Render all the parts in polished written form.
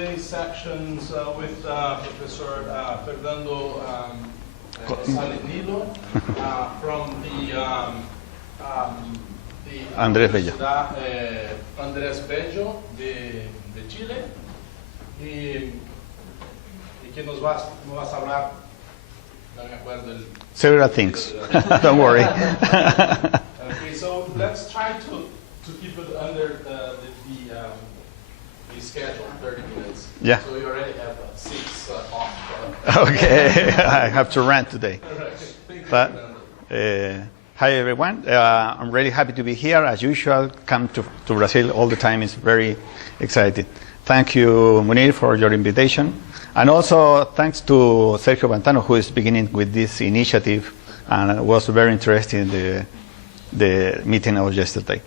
today's sections with Professor Fernando Nilo from the Andrés Bello. Universidad Andrés Bello de Chile y que nos vas a hablar, no me acuerdo el... Several things. Don't worry. Okay, so let's try to keep it under the schedule, 30 minutes. Yeah. So you already have 6 off. Okay, I have to rant today. Thank you, But, Fernando. hi everyone. I'm really happy to be here. As usual, come to Brazil all the time. It's very exciting. Thank you, Munir, for your invitation. And also thanks to Sergio Pantano, who is beginning with this initiative and was very interested in the meeting of yesterday.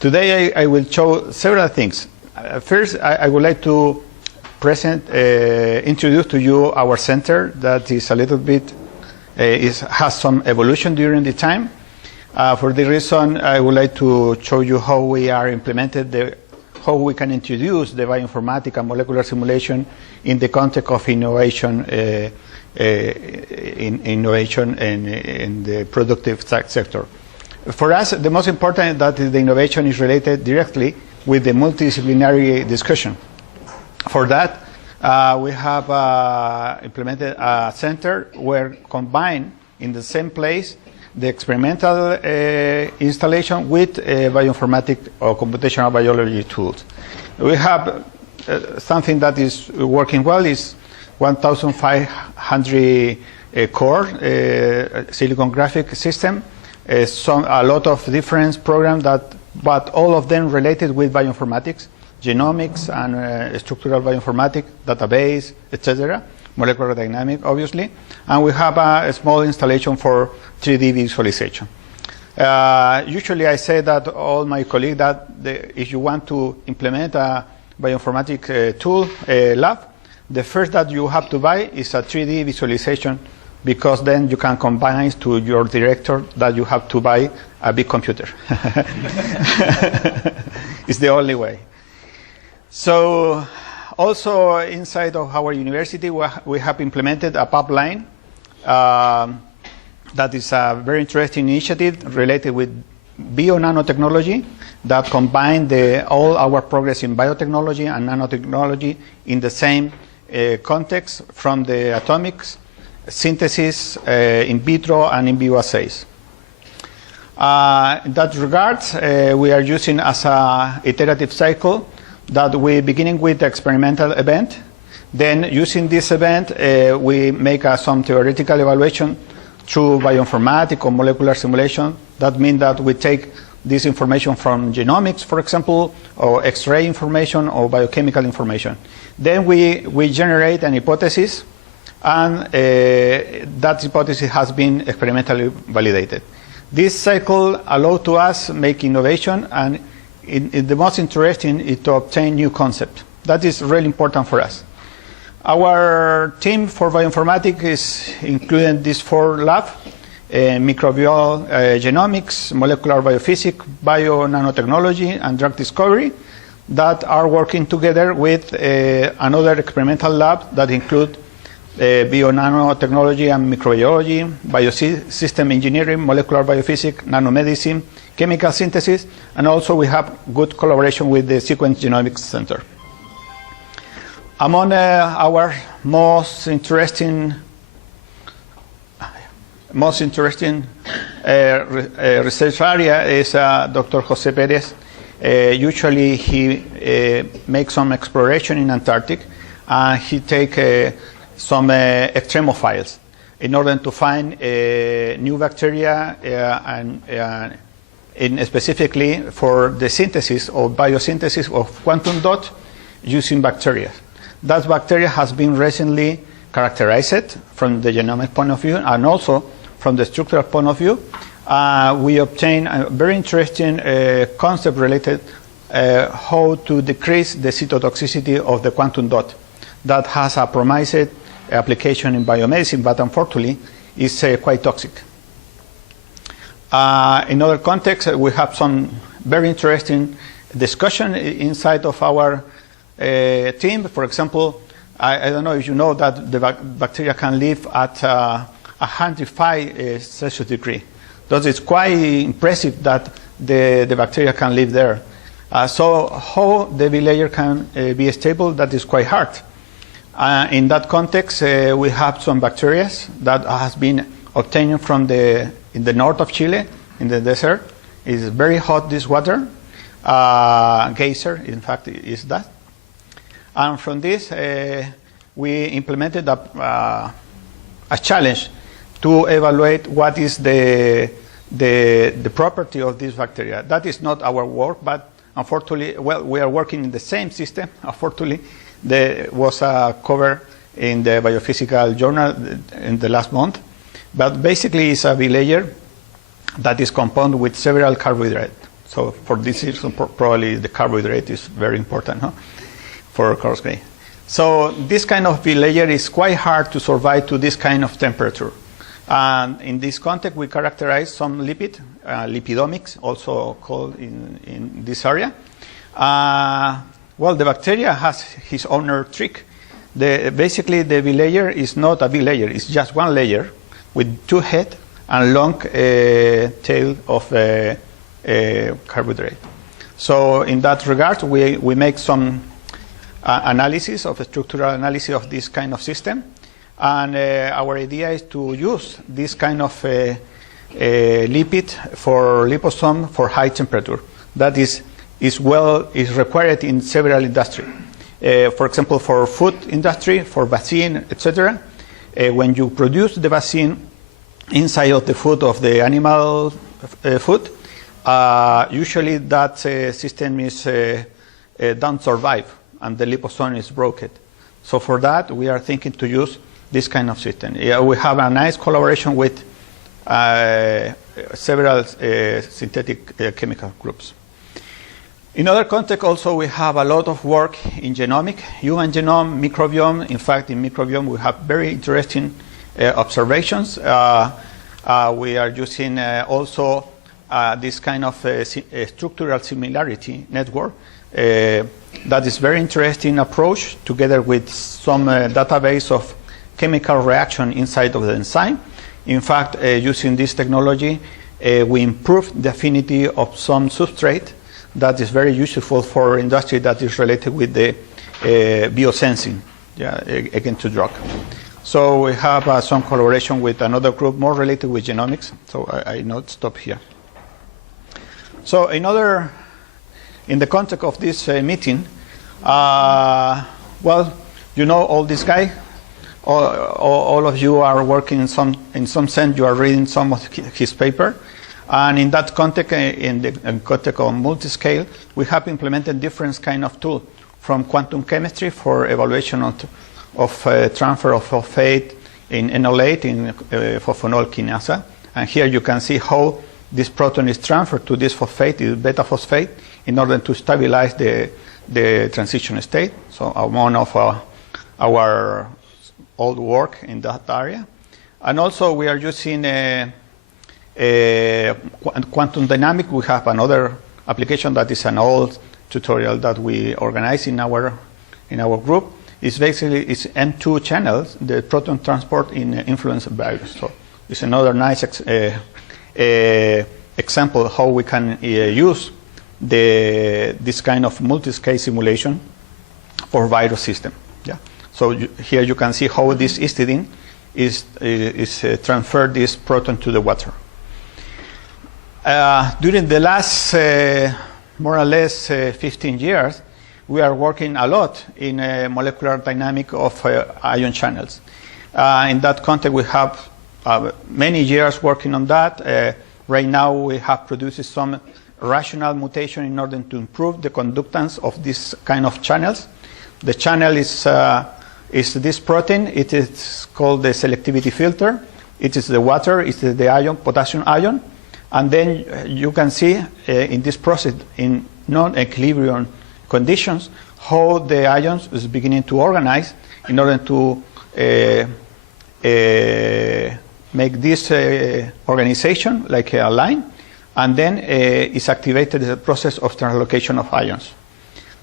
Today I will show several things. First, I would like to introduce to you our center that is a little bit, has some evolution during the time. For the reason, I would like to show you how we are implemented, how we can introduce the bioinformatics and molecular simulation in the context of innovation, in the productive sector. For us, the most important is that the innovation is related directly with the multidisciplinary discussion. For that, we have implemented a center where combined in the same place the experimental installation with bioinformatics or computational biology tools. We have something that is working well, is 1,500 core silicon graphic system, a lot of different programs but all of them related with bioinformatics, genomics and structural bioinformatics, database, etc., molecular dynamics, obviously. And we have a small installation for 3D visualization. Usually I say that all my colleagues that if you want to implement a bioinformatics tool lab, the first that you have to buy is a 3D visualization, because then you can combine to your director that you have to buy a big computer. It's the only way. So also inside of our university we have implemented a pipeline that is a very interesting initiative related with bio-nanotechnology that combine all our progress in biotechnology and nanotechnology in the same context, from the atomics, synthesis, in vitro and in vivo assays. In that regard, we are using as a iterative cycle that we beginning with the experimental event. Then using this event, we make some theoretical evaluation through bioinformatics or molecular simulation. That means that we take this information from genomics, for example, or X-ray information or biochemical information. Then we generate an hypothesis, and that hypothesis has been experimentally validated. This cycle allows to us make innovation, and the most interesting is to obtain new concept. That is really important for us. Our team for bioinformatics is including these 4 labs: microbial genomics, molecular biophysics, bio-nanotechnology, and drug discovery, that are working together with another experimental lab that include bio-nanotechnology and microbiology, biosystem engineering, molecular biophysics, nanomedicine, chemical synthesis, and also we have good collaboration with the Sequence Genomics Center. Among our most interesting research area is Dr. Jose Perez. Usually he makes some exploration in Antarctic, and he takes some extremophiles in order to find new bacteria and specifically for the synthesis or biosynthesis of quantum dot using bacteria. That bacteria has been recently characterized from the genomic point of view and also from the structural point of view. We obtain a very interesting concept related how to decrease the cytotoxicity of the quantum dot that has a promised application in biomedicine, but unfortunately is quite toxic. In other contexts, we have some very interesting discussion inside of our team. For example, I don't know if you know that the bacteria can live at 105 Celsius degree. Thus, it's quite impressive that the bacteria can live there. So how the bilayer can be stable, that is quite hard. In that context, we have some bacteria that has been obtained from in the north of Chile, in the desert. It's very hot, this water. Geyser, in fact, is that. And from this, we implemented a challenge to evaluate what is the property of this bacteria. That is not our work, but unfortunately, well, we are working in the same system. Unfortunately, there was a cover in the Biophysical Journal in the last month. But basically, it's a bilayer that is compounded with several carbohydrates. So for this reason, probably the carbohydrate is very important, huh, for coarse grain. So this kind of bilayer is quite hard to survive to this kind of temperature. And in this context, we characterize some lipidomics, also called in this area. Well, the bacteria has its own trick. Basically, the bilayer is not a bilayer. It's just one layer with two heads and long tail of carbohydrate. So in that regard, we make some analysis of structural analysis of this kind of system. And our idea is to use this kind of lipid for liposome for high temperature. That is required in several industries. For example, for food industry, for vaccine, etc. When you produce the vaccine inside of the food of the animal food, usually that system is don't survive and the liposome is broken. So for that, we are thinking to use this kind of system. Yeah, we have a nice collaboration with several synthetic chemical groups. In other contexts also we have a lot of work in genomic, human genome, microbiome. In fact, in microbiome we have very interesting observations. We are using also this kind of structural similarity network. That is very interesting approach together with some database of chemical reaction inside of the enzyme. In fact, using this technology, we improve the affinity of some substrate that is very useful for industry that is related with the biosensing, again to drug. So we have some collaboration with another group more related with genomics. So I not stop here. So in the context of this meeting, well, you know all this guy. All of you are working in some sense. You are reading some of his paper, and in that context, in the context of multiscale, we have implemented different kind of tool, from quantum chemistry for evaluation of transfer of phosphate in enolate in phosphoenol kinase, and here you can see how this proton is transferred to this phosphate, is beta phosphate, in order to stabilize the transition state. So one of our old work in that area. And also we are using quantum dynamics. We have another application that is an old tutorial that we organize in our group. It's basically M2 channels, the proton transport in influenza virus. So it's another nice example how we can use this kind of multi-scale simulation for virus system. Yeah. So here you can see how this histidine is transferred this proton to the water. During the last more or less 15 years, we are working a lot in molecular dynamics of ion channels. In that context, we have many years working on that. Right now, we have produced some rational mutation in order to improve the conductance of this kind of channels. The channel is this protein. It is called the selectivity filter. It is the water. It is the ion, potassium ion. And then you can see in this process, in non-equilibrium conditions, how the ions is beginning to organize in order to make this organization like a line, and then is activated the process of translocation of ions.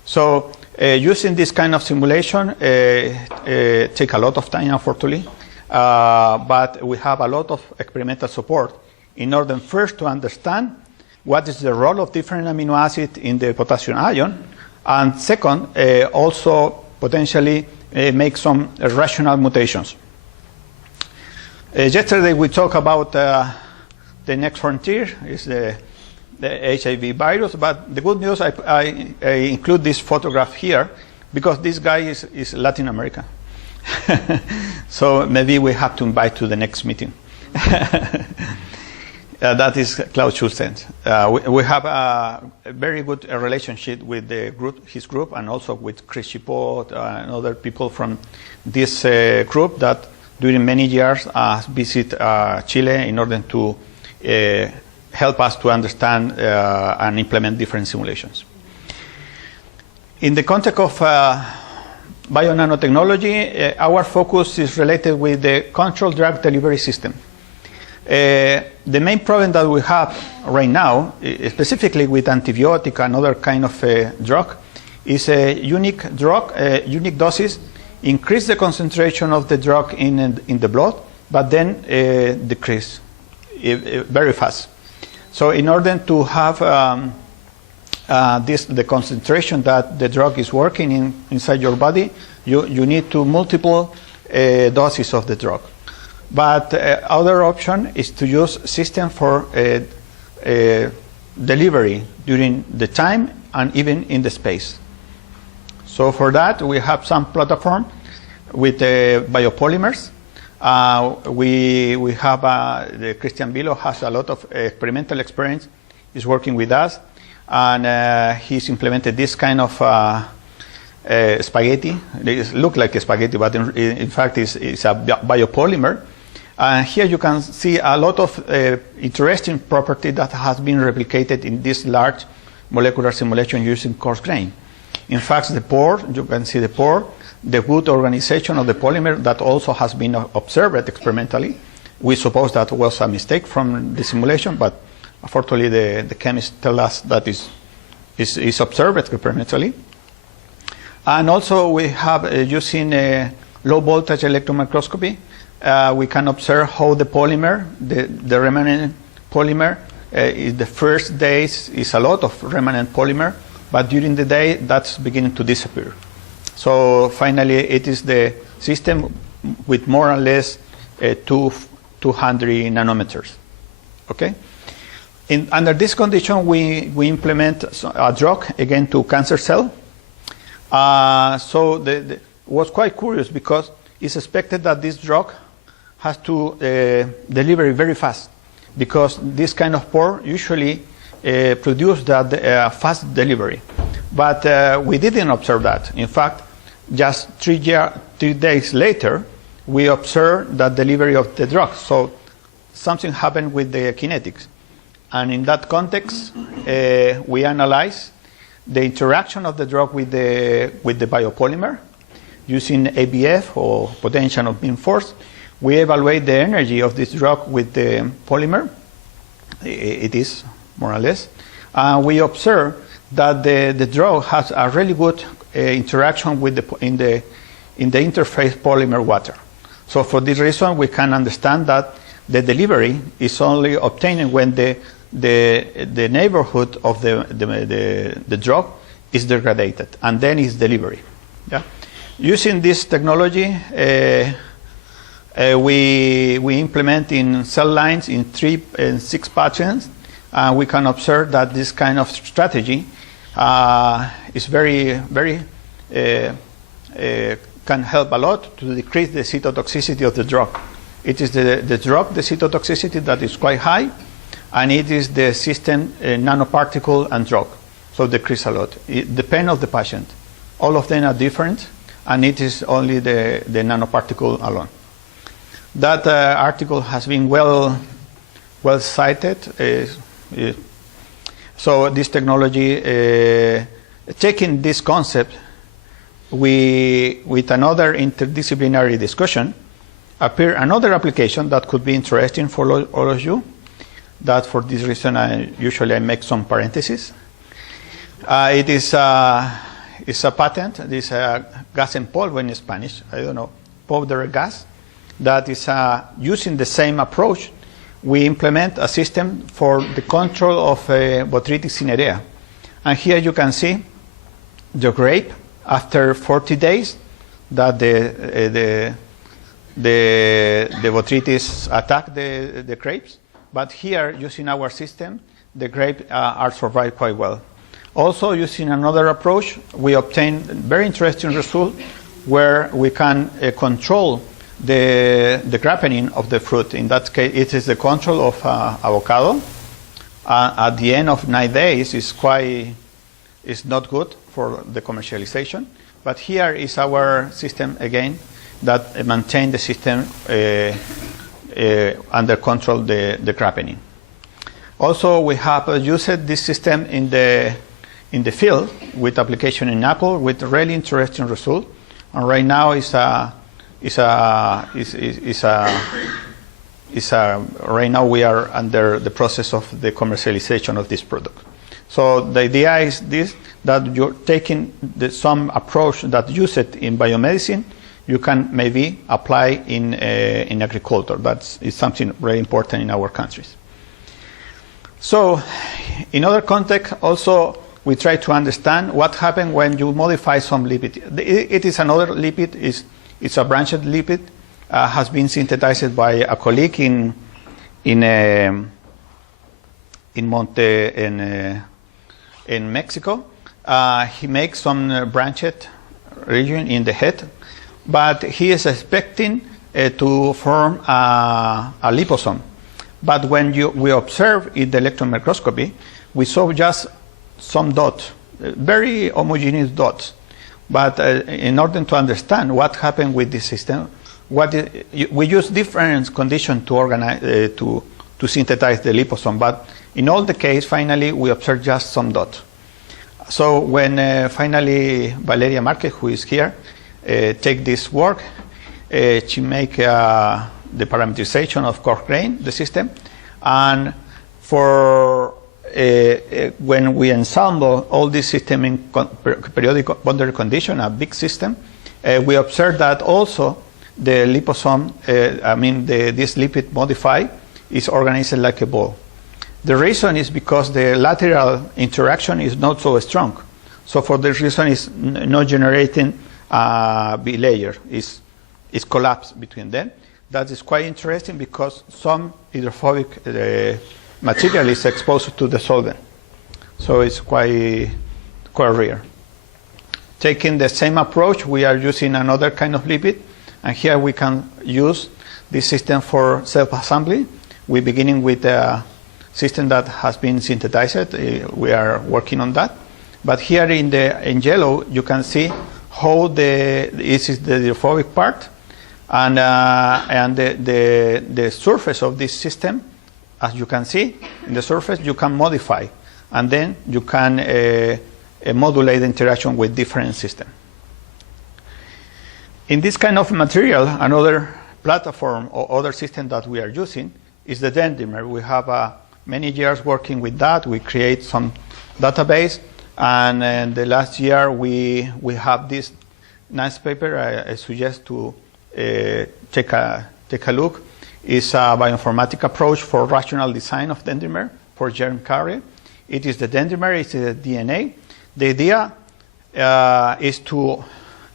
So Using this kind of simulation take a lot of time, unfortunately, but we have a lot of experimental support in order first to understand what is the role of different amino acids in the potassium ion, and second, also potentially make some rational mutations. Yesterday we talked about the next frontier is the HIV virus, but the good news, I include this photograph here because this guy is Latin American. So maybe we have to invite to the next meeting. That is Klaus Schultens. We have a very good relationship with the group, his group, and also with Chris Chipot and other people from this group that during many years visit Chile in order to help us to understand and implement different simulations. In the context of bio-nanotechnology, our focus is related with the controlled drug delivery system. The main problem that we have right now, specifically with antibiotic and other kind of drug, is a unique drug, unique doses, increase the concentration of the drug in the blood, but then decrease very fast. So in order to have the concentration that the drug is working inside your body, you need to multiple doses of the drug. But other option is to use system for delivery during the time and even in the space. So for that, we have some platform with biopolymers. We have Christian Vilo has a lot of experimental experience. He's working with us, and he's implemented this kind of spaghetti. It looks like a spaghetti, but in fact it's a biopolymer. And here you can see a lot of interesting property that has been replicated in this large molecular simulation using coarse grain. In fact, the pore, you can see the pore, the good organization of the polymer that also has been observed experimentally. We suppose that was a mistake from the simulation, but unfortunately the chemists tell us that is observed experimentally. And also we have using low voltage electron microscopy, we can observe how the polymer, the remnant polymer, in the first days is a lot of remnant polymer, but during the day that's beginning to disappear. So finally it is the system with more or less 200 nanometers. Okay? Under this condition we implement a drug again to cancer cell. So it was quite curious because it's expected that this drug has to deliver very fast, because this kind of pore usually produce that fast delivery. But we didn't observe that. In fact, just 3 days later, we observed that delivery of the drug. So something happened with the kinetics. And in that context, we analyze the interaction of the drug with the biopolymer using ABF, or potential of beam force. We evaluate the energy of this drug with the polymer. It is more or less. We observe that the drug has a really good interaction with in the interface polymer water. So for this reason, we can understand that the delivery is only obtained when the neighborhood of the drug is degraded, and then is delivery. Yeah? Using this technology, we implement in cell lines in 3 and 6 pathogens, and we can observe that this kind of strategy is very can help a lot to decrease the cytotoxicity of the drug. It is the drug, the cytotoxicity, that is quite high, and it is the system nanoparticle and drug, so decrease a lot. It depends on the patient. All of them are different, and it is only the nanoparticle alone. That article has been well cited. So this technology, taking this concept, with another interdisciplinary discussion, appear another application that could be interesting for all of you. That for this reason, I usually make some parentheses. It is is a patent. This gas en polvo in Spanish. I don't know, powder gas. That is using the same approach. We implement a system for the control of Botrytis cinerea. And here you can see the grape after 40 days that the Botrytis attack the grapes. But here, using our system, the grapes are survived quite well. Also, using another approach, we obtain very interesting result where we can control the ripening of the fruit. In that case, it is the control of avocado. At the end of 9 days, it's not good for the commercialization. But here is our system again that maintain the system under control the ripening. Also, we have used this system in the field with application in apple with really interesting result. And right now right now we are under the process of the commercialization of this product. So the idea is this, that you're taking some approach that use it in biomedicine, you can maybe apply in agriculture. That is something very important in our countries. So in other context also we try to understand what happens when you modify some lipid. It is another lipid, it's a branched lipid, has been synthesized by a colleague in Mexico. He makes some branched region in the head, but he is expecting to form a liposome. But when we observe in the electron microscopy, we saw just some dots, very homogeneous dots. But in order to understand what happened with this system, we use different conditions to organize to synthesize the liposome. But in all the case, finally, we observe just some dots. So when finally Valeria Marquez, who is here, take this work, she make the parameterization of coarse grain, the system, and for when we ensemble all this system in periodic boundary condition, a big system, we observe that also the liposome, this lipid modified, is organized like a ball. The reason is because the lateral interaction is not so strong. So for this reason, it's not generating a bilayer. It's collapsed between them. That is quite interesting because some hydrophobic material is exposed to the solvent. So it's quite rare. Taking the same approach, we are using another kind of lipid, and here we can use this system for self-assembly. We're beginning with a system that has been synthesized. We are working on that. But here in yellow, you can see how this is the hydrophobic part, and the surface of this system, as you can see, in the surface you can modify, and then you can modulate the interaction with different systems. In this kind of material, another platform or other system that we are using is the dendrimer. We have many years working with that. We create some database, and in the last year we have this nice paper. I suggest to take a look. It's a bioinformatic approach for rational design of dendrimer for germ carrier. It is the dendrimer, it's the DNA. The idea is to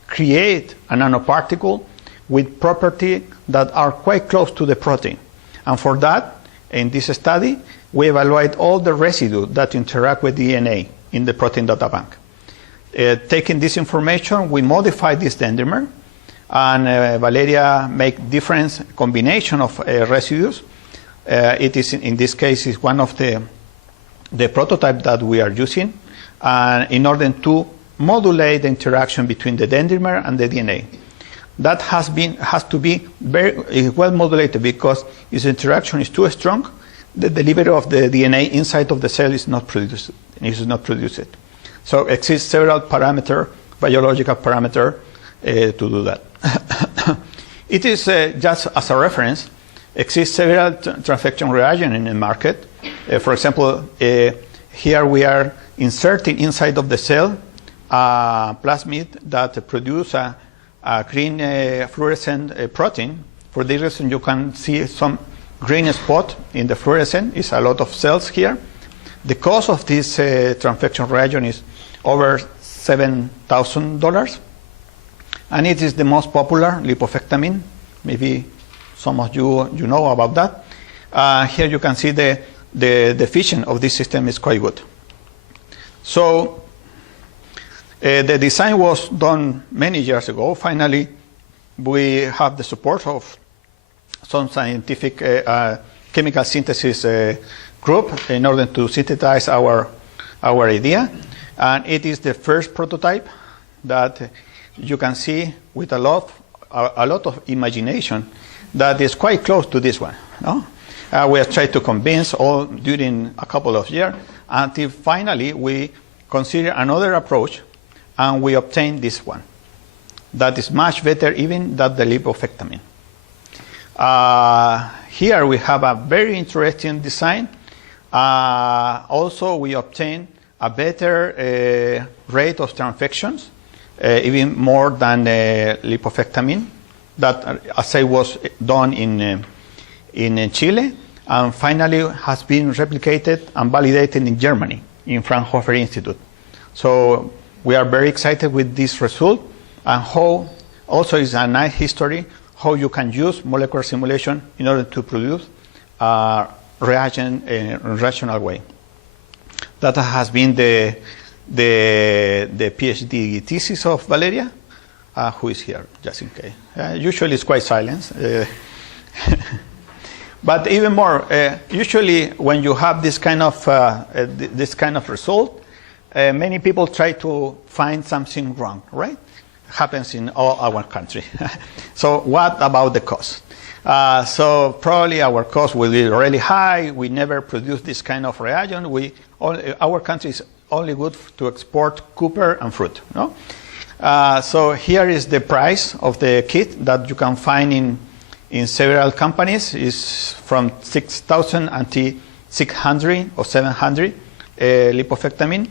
create a nanoparticle with properties that are quite close to the protein. And for that, in this study, we evaluate all the residues that interact with DNA in the protein data bank. Taking this information, we modify this dendrimer, and Valeria make different combination of residues. It is in this case is one of the prototype that we are using, in order to modulate the interaction between the dendrimer and the DNA. That has to be very well modulated, because if the interaction is too strong, the delivery of the DNA inside of the cell is not produced. So exist several biological parameters to do that. It is just as a reference, exist several transfection reagents in the market. For example, here we are inserting inside of the cell a plasmid that produce a green fluorescent protein. For this reason, you can see some green spot in the fluorescent. It's a lot of cells here. The cost of this transfection reagent is over $7,000, and it is the most popular lipofectamine. Maybe some of you know about that. Here you can see the efficiency of this system is quite good. So the design was done many years ago. Finally, we have the support of some scientific chemical synthesis group in order to synthesize our idea. And it is the first prototype that you can see with a lot of imagination that is quite close to this one. No? We have tried to convince all during a couple of years until finally we consider another approach and we obtain this one that is much better even than the lipofectamine. Here we have a very interesting design. Also, we obtain a better rate of transfections, even more than lipofectamine, that, as I was done in Chile, and finally has been replicated and validated in Germany, in Fraunhofer Institute. So we are very excited with this result, and how also is a nice history how you can use molecular simulation in order to produce a reagent in a rational way. That has been the PhD thesis of Valeria, who is here, just in case. Usually it's quite silent. But even more, usually when you have this kind of result, many people try to find something wrong, right? Happens in all our country. So what about the cost? So probably our cost will be really high. We never produce this kind of reagent. Our country is only good to export copper and fruit. No? So here is the price of the kit that you can find in several companies. Is from 6,000 until 600 or 700 lipofectamine.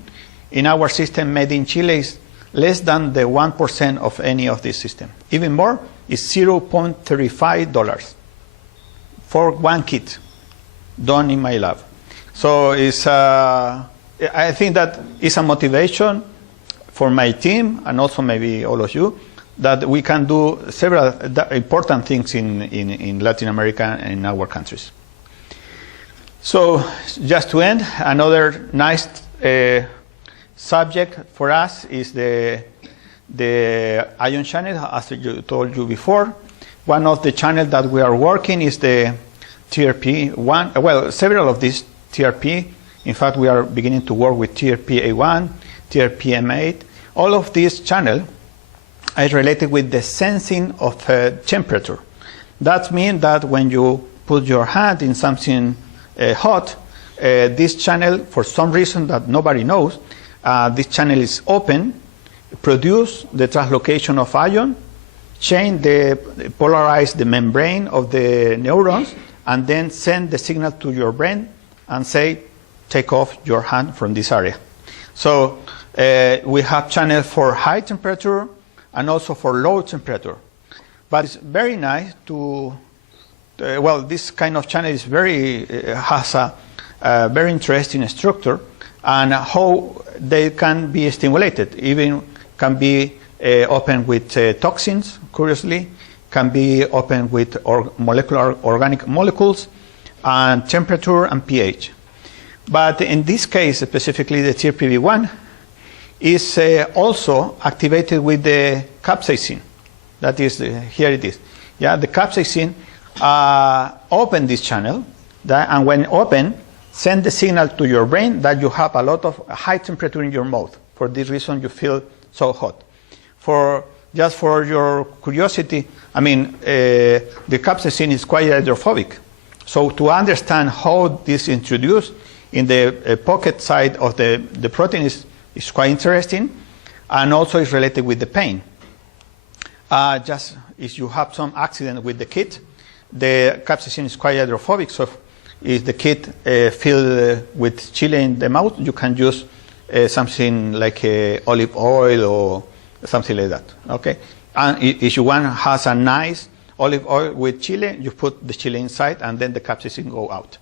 In our system made in Chile is less than the 1% of any of this system. Even more is $0.35 for one kit done in my lab. So it's, I think that is a motivation for my team and also maybe all of you that we can do several important things in Latin America and in our countries. So just to end, another nice subject for us is the ion channel, as I told you before. One of the channels that we are working is the TRP1. Well, several of these TRP. In fact, we are beginning to work with TRPA1, TRPM8. All of these channels are related with the sensing of temperature. That means that when you put your hand in something hot, this channel, for some reason that nobody knows, this channel is open, produce the translocation of ion, polarize the membrane of the neurons, and then send the signal to your brain and say, take off your hand from this area. So we have channels for high temperature and also for low temperature. But it's very nice to, well, this kind of channel is has a very interesting structure, and how they can be stimulated, even can be open with toxins, curiously, can be open with molecular organic molecules, and temperature and pH. But in this case, specifically the TRPV1, is also activated with the capsaicin. That is, here it is. Yeah, the capsaicin open this channel, and when open, send the signal to your brain that you have a lot of high temperature in your mouth. For this reason, you feel so hot. Just for your curiosity, I mean, the capsaicin is quite hydrophobic. So to understand how this is introduced in the pocket side of the protein is quite interesting, and also is related with the pain. Just if you have some accident with the kit, the capsaicin is quite hydrophobic, so if the kid feel with chili in the mouth, you can use something like olive oil or something like that. Okay, and if you want has a nice olive oil with chile, you put the chile inside, and then the capsaicin go out.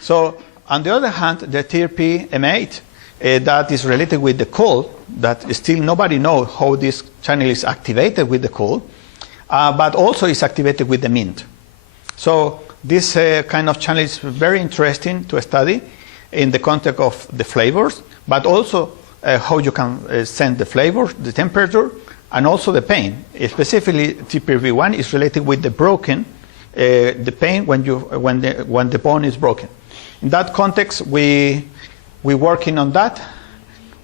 So on the other hand, the TRPM8 that is related with the cold, that still nobody knows how this channel is activated with the cold, but also is activated with the mint. So this kind of channel is very interesting to study in the context of the flavors, but also how you can send the flavors, the temperature, and also the pain. Specifically, TPV1 is related with the broken, the pain when the bone is broken. In that context, we're working on that,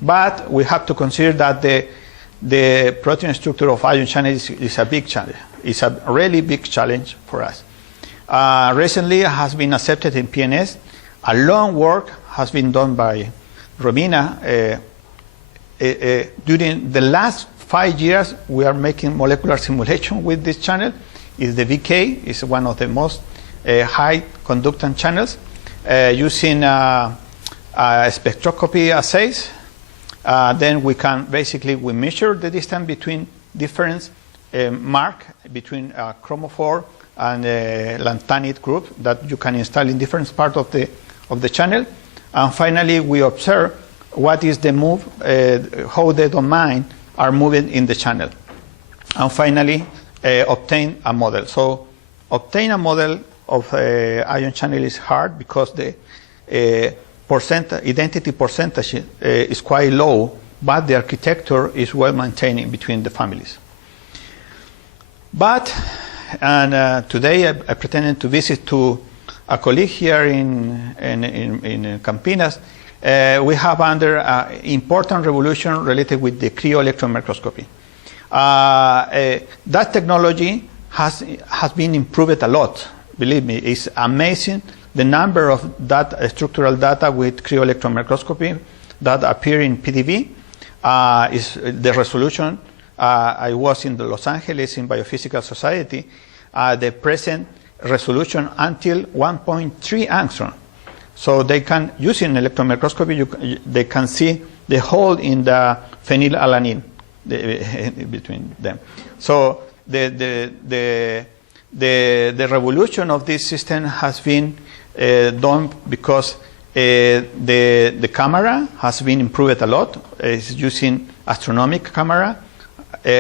but we have to consider that the protein structure of ion channels is a big challenge. It's a really big challenge for us. Recently, it has been accepted in PNS. A long work has been done by Romina. During the last 5 years, we are making molecular simulation with this channel. It's the VK. It's one of the most high conductance channels using spectroscopy assays. Then we can basically measure the distance between different mark between chromophore and lanthanide group that you can install in different parts of the channel. And finally, we observe what is the move, how the domain are moving in the channel. And finally, obtain a model. So obtain a model of ion channel is hard because the identity percentage is quite low, but the architecture is well maintained between the families. But, and today I pretended to visit to a colleague here in Campinas. We have under important revolution related with the cryo-electron microscopy. That technology has been improved a lot. Believe me, it's amazing the number of structural data with cryo-electron microscopy that appear in PDV. Is the resolution. I was in the Los Angeles in Biophysical Society. The present resolution until 1.3 angstrom. So they can, using electron microscopy, they can see the hole in the phenylalanine between them. So the revolution of this system has been done because the camera has been improved a lot. It's using astronomical camera.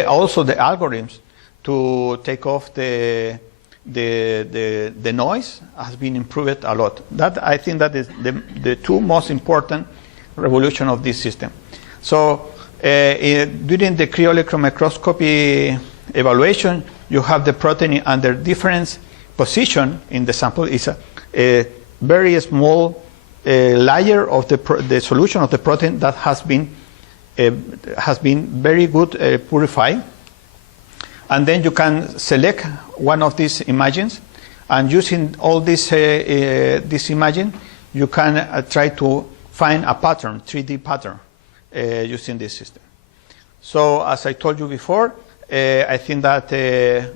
Also the algorithms to take off the noise has been improved a lot. That I think that is the two most important revolution of this system. So during the cryo-electron microscopy evaluation, you have the protein under different position in the sample. It's a very small layer of the solution of the protein that has been very good purified. And then you can select one of these images, and using all this imaging, you can try to find a pattern, 3D pattern, using this system. So as I told you before, I think that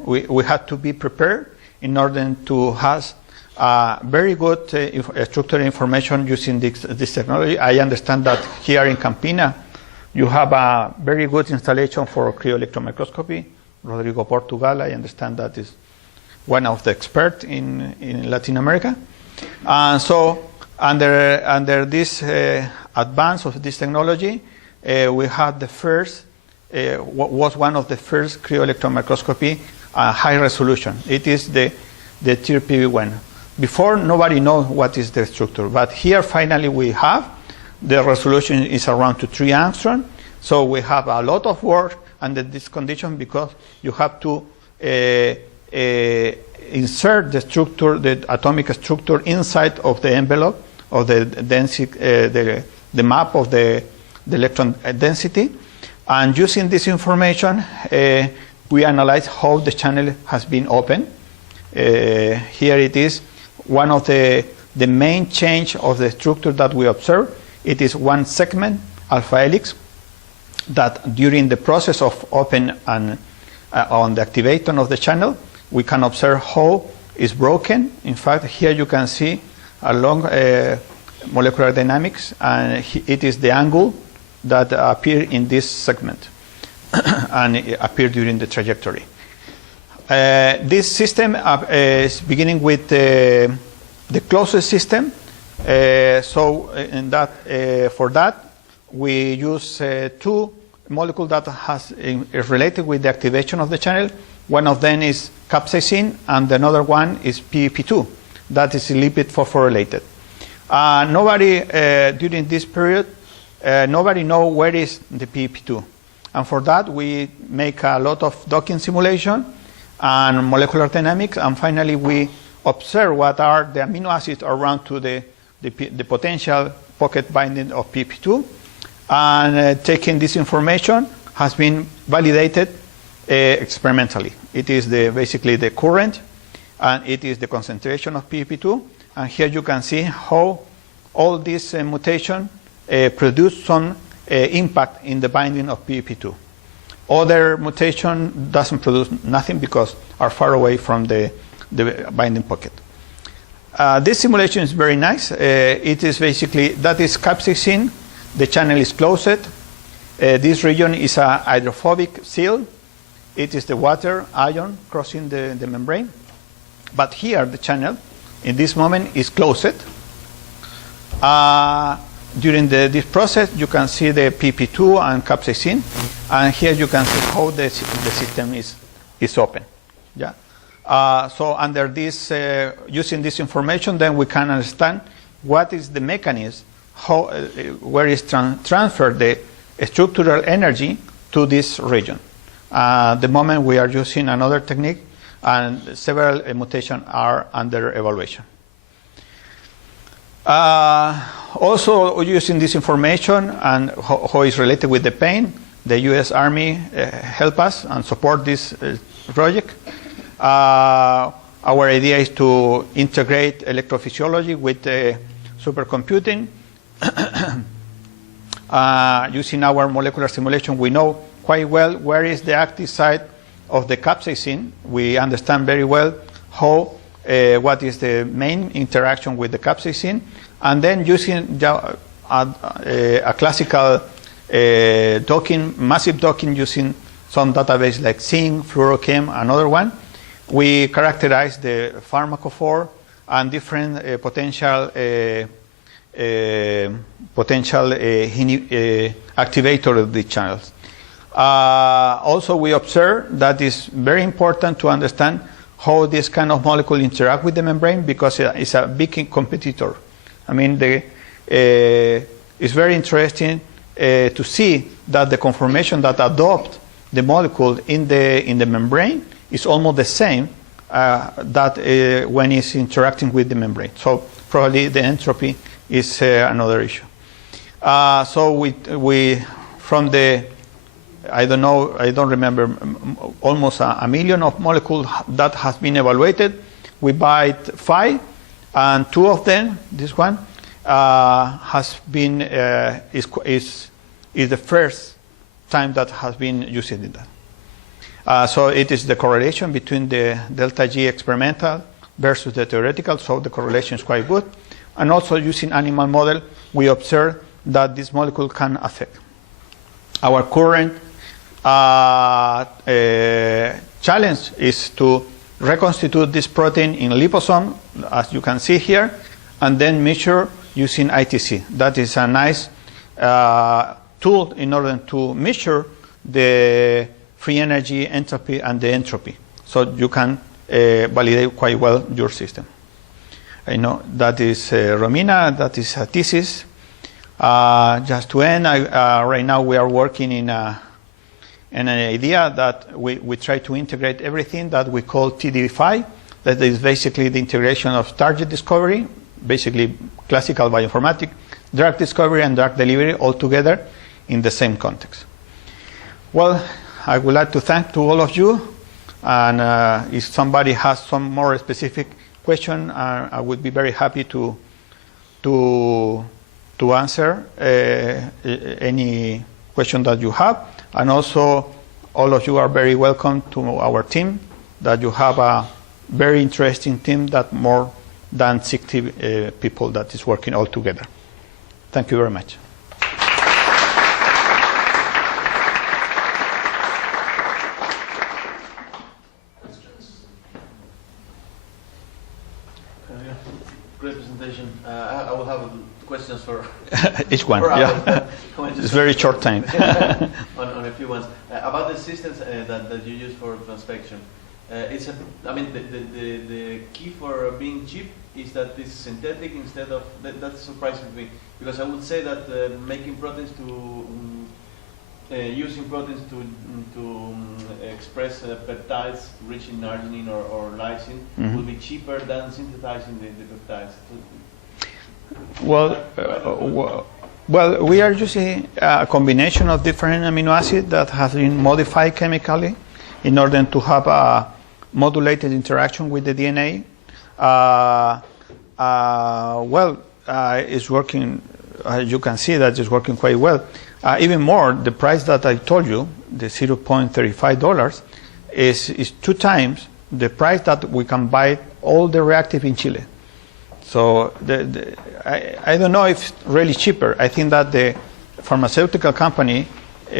we have to be prepared in order to have very good structural information using this technology. I understand that here in Campina, you have a very good installation for cryo-electron microscopy. Rodrigo Portugal, I understand that is one of the experts in Latin America. So under this advance of this technology, we had the first, was one of the first cryo-electron microscopy high resolution. It is the TRPV1. Before, nobody knows what is the structure, but here finally we have. The resolution is around to 3 angstrom, so we have a lot of work under this condition because you have to insert the structure, the atomic structure inside of the envelope of the density, the map of the electron density. And using this information, we analyze how the channel has been opened. Here it is, one of the main change of the structure that we observe. It is one segment, alpha helix, that during the process of open and on the activation of the channel, we can observe how it's broken. In fact, here you can see along molecular dynamics, and it is the angle that appear in this segment and appear during the trajectory. This system is beginning with the closest system. For that, we use two molecules that is related with the activation of the channel. One of them is capsaicin, and another one is PEP2. That is lipid phosphorylated. Nobody, during this period, nobody knows where is the PEP2. And for that, we make a lot of docking simulation and molecular dynamics, and finally we observe what are the amino acids around to the potential pocket binding of PEP2. And taking this information has been validated experimentally. It is basically the current, and it is the concentration of PEP2. And here you can see how all this mutation produce some impact in the binding of PEP2. Other mutation doesn't produce nothing because are far away from the binding pocket. This simulation is very nice. It is basically, that is capsaicin. The channel is closed. This region is a hydrophobic seal. It is the water ion crossing the membrane. But here the channel, in this moment, is closed. During this process, you can see the PP2 and capsaicin, and here you can see how the system is open. Yeah. So under this, using this information, then we can understand what is the mechanism, how, where is transferred the structural energy to this region. The moment we are using another technique, and several mutations are under evaluation. Also using this information and how it's related with the pain, the U.S. Army help us and support this project. Our idea is to integrate electrophysiology with supercomputing. Using our molecular simulation, we know quite well where is the active site of the capsaicin. We understand very well how what is the main interaction with the capsaicin, and then using a classical docking, massive docking using some database like Zinc, Fluorochem, another one, we characterize the pharmacophore and different potential activator of the channels. Also, we observe that it's very important to understand how this kind of molecule interact with the membrane, because it's a big competitor. I mean, it's very interesting to see that the conformation that adopt the molecule in the membrane is almost the same that when it's interacting with the membrane. So probably the entropy is another issue. So we from the, I don't know, I don't remember, almost a million of molecules that has been evaluated. We buy 5, and 2 of them, this one, has been is the first time that has been used in that. So it is the correlation between the delta G experimental versus the theoretical. So the correlation is quite good, and also using animal model, we observe that this molecule can affect. Our current challenge is to reconstitute this protein in liposome, as you can see here, and then measure using ITC. That is a nice tool in order to measure the free energy, entropy, and the entropy. So you can validate quite well your system. I know that is Romina, that is a thesis. Just to end, right now we are working in an idea that we try to integrate everything that we call TD5, that is basically the integration of target discovery, basically classical bioinformatics, drug discovery and drug delivery all together in the same context. Well, I would like to thank to all of you, and if somebody has some more specific question, I would be very happy to answer any question that you have. And also, all of you are very welcome to our team, that you have a very interesting team that more than 60 people that is working all together. Thank you very much. presentation. I will have questions for each one. for Yeah, others. it's very short time. on a few ones about the systems that you use for transfection. I mean, the key for being cheap is that it's synthetic instead of that's surprising to me, because I would say that making proteins using proteins to express peptides rich in arginine or lysine will be cheaper than synthesizing the peptides. Well, we are using a combination of different amino acids that have been modified chemically in order to have a modulated interaction with the DNA. It's working. You can see that it's working quite well. Even more, the price that I told you, the $0.35, is 2 times the price that we can buy all the reactive in Chile. So I don't know if it's really cheaper. I think that the pharmaceutical company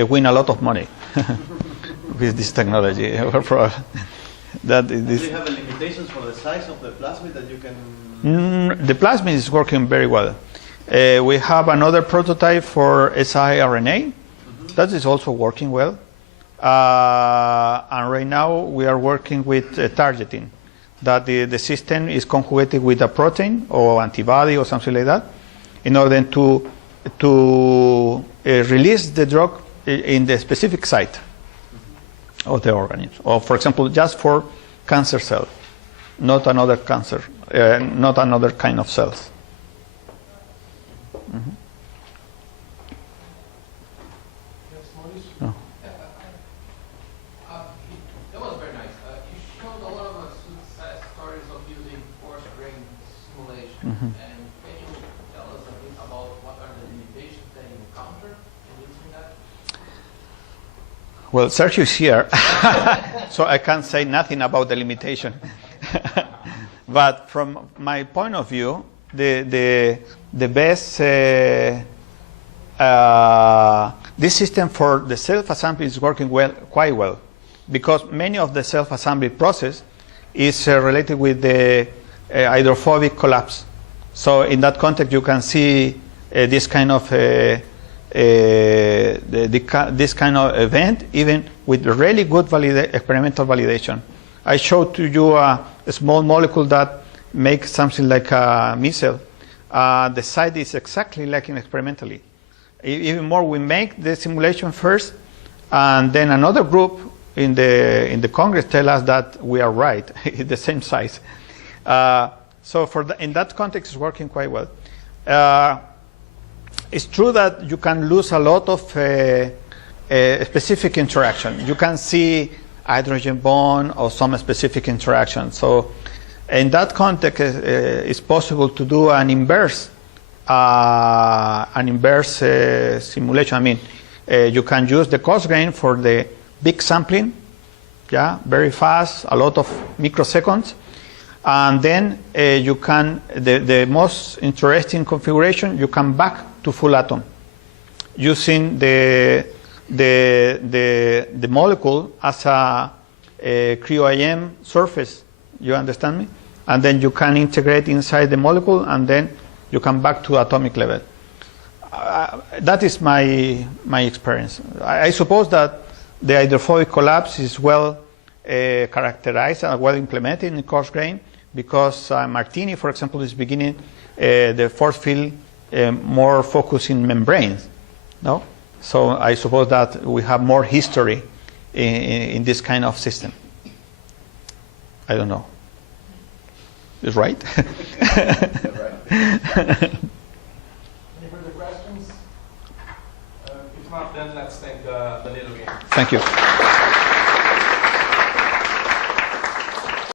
win a lot of money with this technology. Do you have limitations for the size of the plasmid that you can? The plasmid is working very well. We have another prototype for siRNA. That is also working well. And right now we are working with targeting, that the system is conjugated with a protein or antibody or something like that in order to release the drug in the specific site of the organism. Or, for example, just for cancer cell, not another cancer, not another kind of cells. Mm-hmm. Yes, Maurice? Oh. That was very nice. You showed a lot of success stories of using coarse grain simulation. Mm-hmm. And can you tell us a bit about what are the limitations that you encounter in using that? Well, Sergio is here, so I can't say nothing about the limitation. But from my point of view, the best this system for the self-assembly is working quite well, because many of the self-assembly process is related with the hydrophobic collapse. So in that context, you can see this kind of this kind of event, even with really good experimental validation. I showed to you a small molecule that makes something like a missile. The site is exactly like experimentally. Even more, we make the simulation first, and then another group in the Congress tell us that we are right, it's the same size. So in that context, it's working quite well. It's true that you can lose a lot of specific interaction. You can see hydrogen bond or some specific interaction. So in that context, it's possible to do an inverse simulation. I mean, you can use the coarse grain for the big sampling, yeah, very fast, a lot of microseconds, and then you can the most interesting configuration. You come back to full atom using the molecule as a cryo-EM surface. You understand me? And then you can integrate inside the molecule, and then you come back to atomic level. That is my experience. I suppose that the hydrophobic collapse is well characterized and well implemented in coarse grain, because Martini, for example, is beginning the force field more focused in membranes. No? So I suppose that we have more history in this kind of system. I don't know. Is right? Any further questions? If not, then let's thank Danilo again. Thank you.